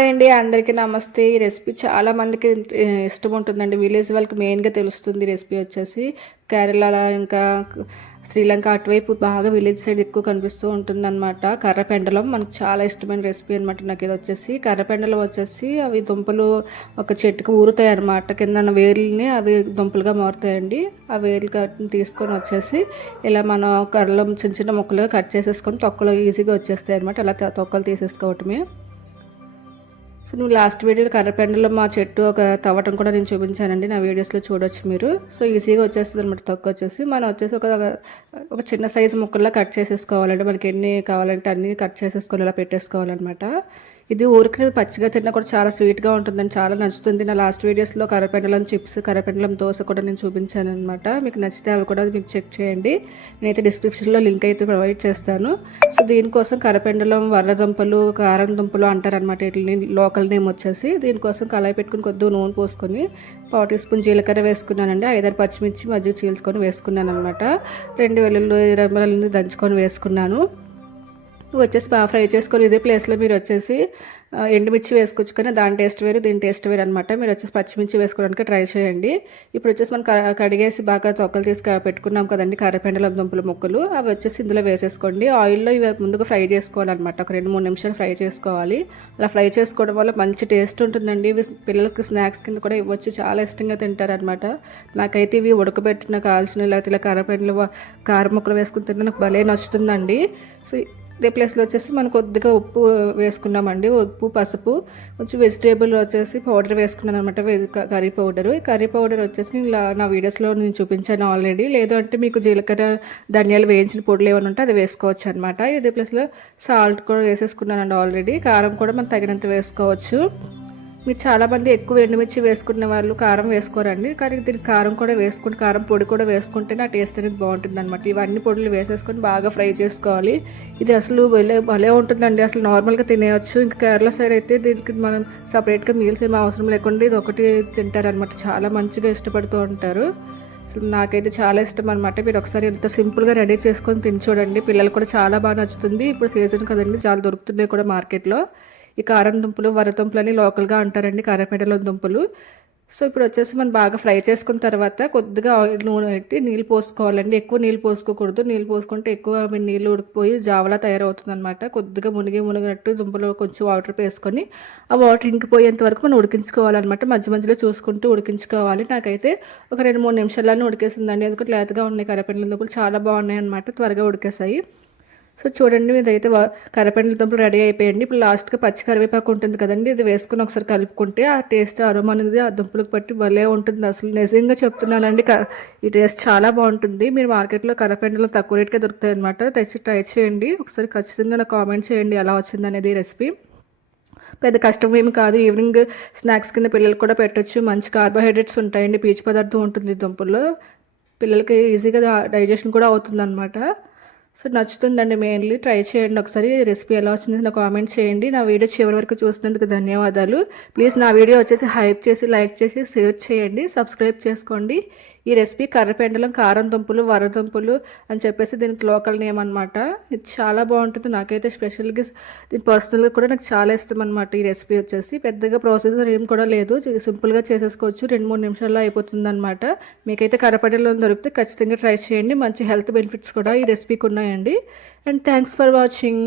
Hi అండి, అందరికీ నమస్తే. ఈ రెసిపీ చాలా మందికి ఇష్టం ఉంటుందండి. విలేజ్ వాళ్ళకి మెయిన్గా తెలుస్తుంది. రెసిపీ వచ్చేసి కేరళ ఇంకా శ్రీలంక అటువైపు బాగా విలేజ్ సైడ్ ఎక్కువ కనిపిస్తూ ఉంటుందన్నమాట. కర్రపెండలం మనకు చాలా ఇష్టమైన రెసిపీ అనమాట. నాకు ఇది వచ్చేసి కర్రపెండలం వచ్చేసి అవి దుంపలు ఒక చెట్టుకు ఊరుతాయి అనమాట. కింద వేర్లని అవి దుంపలుగా మారుతాయండి. ఆ వేర్లు తీసుకొని వచ్చేసి ఇలా మనం కర్రలో చిన్న చిన్న ముక్కలుగా కట్ చేసేసుకొని తొక్కలు ఈజీగా వచ్చేస్తాయి అనమాట. అలా తొక్కలు తీసేసుకోవటమే. సో నువ్వు లాస్ట్ వీడియోలో కర్రపెండలో మా చెట్టు ఒక తవ్వటం కూడా నేను చూపించానండి. నా వీడియోస్లో చూడొచ్చు మీరు. సో ఈజీగా వచ్చేస్తుంది అనమాట. తొక్క వచ్చేసి మనం వచ్చేసి ఒక చిన్న సైజు ముక్కల్లో కట్ చేసేసుకోవాలండి. మనకి ఎన్ని కావాలంటే అన్నీ కట్ చేసేసుకొని ఇలా పెట్టేసుకోవాలన్నమాట. ఇది ఊరికి పచ్చిగా తిన్నా కూడా చాలా స్వీట్గా ఉంటుందని చాలా నచ్చుతుంది. నా లాస్ట్ వీడియోస్లో కర్రపెండలం చిప్స్, కర్రపెండలం దోశ కూడా నేను చూపించాను అనమాట. మీకు నచ్చితే అవి కూడా మీకు చెక్ చేయండి. నేనైతే డిస్క్రిప్షన్లో లింక్ అయితే ప్రొవైడ్ చేస్తాను. సో దీనికోసం కర్రపెండలం, వర్రదుంపలు, కారం దుంపలు అంటారనమాట. వీటిని లోకల్ నేమ్ వచ్చేసి. దీనికోసం కళాయి పెట్టుకుని కొద్దిగా నూనె పోసుకొని 1 టీ స్పూన్ జీలకర్ర వేసుకున్నానండి. 5 పచ్చిమిర్చి మజ్జిగ చీల్చుకొని వేసుకున్నాను అనమాట. 2 వెల్లుల్లి రెమ్మలని దంచుకొని వేసుకున్నాను. వచ్చేసి బాగా ఫ్రై చేసుకొని ఇదే ప్లేస్లో మీరు వచ్చేసి ఎండుమిర్చి వేసుకోవచ్చు, కానీ దాని టేస్ట్ వేరు దీని టేస్ట్ వేరు అనమాట. మీరు వచ్చేసి పచ్చిమిర్చి వేసుకోవడానికి ట్రై చేయండి. ఇప్పుడు వచ్చేసి మనం కడిగేసి బాగా తొక్కలు తీసి పెట్టుకున్నాం కదండి కర్రపెండలం దుంపల ముక్కలు, అవి వచ్చేసి ఇందులో వేసేసుకోండి. ఆయిల్లో ఇవి ముందుగా ఫ్రై చేసుకోవాలన్నమాట. ఒక 2-3 నిమిషాలు ఫ్రై చేసుకోవాలి. అలా ఫ్రై చేసుకోవడం వల్ల మంచి టేస్ట్ ఉంటుందండి. ఇవి పిల్లలకి స్నాక్స్ కింద కూడా ఇవ్వచ్చు, చాలా ఇష్టంగా తింటారనమాట. నాకైతే ఇవి ఉడకబెట్టిన కాల్చిన లేకపోతే ఇలా కర్రపెండలు కారం ముక్కలు వేసుకుని తింటే నాకు భలే నచ్చుతుందండి. సో ఇదే ప్లేస్లో వచ్చేసి మనం కొద్దిగా ఉప్పు వేసుకున్నామండి. ఉప్పు, పసుపు, కొంచెం వెజిటేబుల్ వచ్చేసి పౌడర్ వేసుకున్నాను అనమాట. Curry powder. ఈ కర్రీ పౌడర్ వచ్చేసి నా వీడియోస్లో నేను చూపించాను ఆల్రెడీ. లేదు అంటే మీకు జీలకర్ర, ధనియాలు వేయించిన పొడులు ఏమైనా ఉంటే అది వేసుకోవచ్చు అనమాట. ఇదే ప్లేస్లో సాల్ట్ కూడా వేసేసుకున్నానండి ఆల్రెడీ. కారం కూడా మనం తగినంత వేసుకోవచ్చు. మీరు చాలామంది ఎక్కువ ఎండుమిర్చి వేసుకునే వాళ్ళు కారం వేసుకోరండి, కానీ దీనికి కారం కూడా వేసుకుని కారం పొడి కూడా వేసుకుంటేనే ఆ టేస్ట్ అనేది బాగుంటుంది అనమాట. ఇవన్నీ పొడులు వేసేసుకొని బాగా ఫ్రై చేసుకోవాలి. ఇది అసలు భలే ఉంటుందండి. అసలు నార్మల్గా తినేయచ్చు. ఇంకా కేరళ సైడ్ అయితే దీనికి మనం సపరేట్గా మీల్స్ ఏమీ అవసరం లేకుండా ఇది ఒకటి తింటారనమాట. చాలా మంచిగా ఇష్టపడుతూ ఉంటారు. అసలు నాకైతే చాలా ఇష్టం అనమాట. మీరు ఒకసారి ఎంత సింపుల్గా రెడీ చేసుకొని తిని చూడండి. పిల్లలు కూడా చాలా బాగా నచ్చుతుంది. ఇప్పుడు సీజన్ కదండి, చాలా దొరుకుతున్నాయి కూడా మార్కెట్లో. ఈ కారం దుంపలు, వరదుంపలు అని లోకల్గా అంటారండి కర్రపెండలం దుంపలు. సో ఇప్పుడు వచ్చేసి మనం బాగా ఫ్రై చేసుకున్న తర్వాత కొద్దిగా ఆయిల్ నూనె పెట్టి నీళ్ళు పోసుకోవాలండి. ఎక్కువ నీళ్ళు పోసుకోకూడదు. నీళ్ళు పోసుకుంటే ఎక్కువ నీళ్ళు ఉడికిపోయి జావలా తయారవుతుంది అనమాట. కొద్దిగా మునిగినట్టు దుంపలు కొంచెం వాటర్ వేసుకొని ఆ వాటర్ ఇంకిపోయేంత వరకు మనం ఉడికించుకోవాలన్నమాట. మధ్య మధ్యలో చూసుకుంటూ ఉడికించుకోవాలి. నాకైతే ఒక 2-3 నిమిషాల్లోనే ఉడికేసిందండి. ఎందుకంటే లేతగా ఉన్నాయి కర్రపెండలం దుంపలు, చాలా బాగున్నాయి అనమాట. త్వరగా ఉడికేసాయి. సో చూడండి, మీదైతే కర్రపెండల దుంపలు రెడీ అయిపోయండి. ఇప్పుడు లాస్ట్గా పచ్చి కరివేపాకు ఉంటుంది కదండి, ఇది వేసుకుని ఒకసారి కలుపుకుంటే ఆ టేస్ట్, అరోమా అనేది ఆ దుంపలకు పట్టి భలే ఉంటుంది. అసలు నిజంగా చెప్తున్నానండి, ఈ టేస్ట్ చాలా బాగుంటుంది. మీరు మార్కెట్లో కర్రపెండలు తక్కువ రేట్కే దొరుకుతాయి అనమాట. తెచ్చి ట్రై చేయండి. ఒకసారి ఖచ్చితంగా నాకు కామెంట్ చేయండి ఎలా వచ్చింది అనేది రెసిపీ. పెద్ద కష్టం ఏమి కాదు. ఈవినింగ్ స్నాక్స్ కింద పిల్లలకు కూడా పెట్టచ్చు. మంచి కార్బోహైడ్రేట్స్ ఉంటాయండి, పీచు పదార్థం ఉంటుంది దుంపల్లో. పిల్లలకి ఈజీగా డైజెషన్ కూడా అవుతుంది అనమాట. సో నచ్చుతుందండి. మెయిన్లీ ట్రై చేయండి ఒకసారి. రెసిపీ ఎలా వచ్చింది నాకు కామెంట్ చేయండి. నా వీడియో చివరి వరకు చూసినందుకు ధన్యవాదాలు. ప్లీజ్ నా వీడియో వచ్చేసి హైప్ చేసి, లైక్ చేసి, షేర్ చేయండి, సబ్స్క్రైబ్ చేసుకోండి. ఈ రెసిపీ కర్రపెండలం, కారం దుంపలు, వరదుంపలు అని చెప్పేసి దీనికి లోకల్ నేమ్ అనమాట. ఇది చాలా బాగుంటుంది. నాకైతే స్పెషల్గా దీని పర్సనల్గా కూడా నాకు చాలా ఇష్టం అనమాట. ఈ రెసిపీ వచ్చేసి పెద్దగా ప్రాసెసర్ ఏం కూడా లేదు, సింపుల్గా చేసేసుకోవచ్చు. 2-3 నిమిషాల్లో అయిపోతుంది అనమాట. మీకైతే కర్రపెండలం దొరికితే ఖచ్చితంగా ట్రై చేయండి. మంచి హెల్త్ బెనిఫిట్స్ కూడా ఈ రెసిపీకి ఉన్నాయండి. And thanks for watching.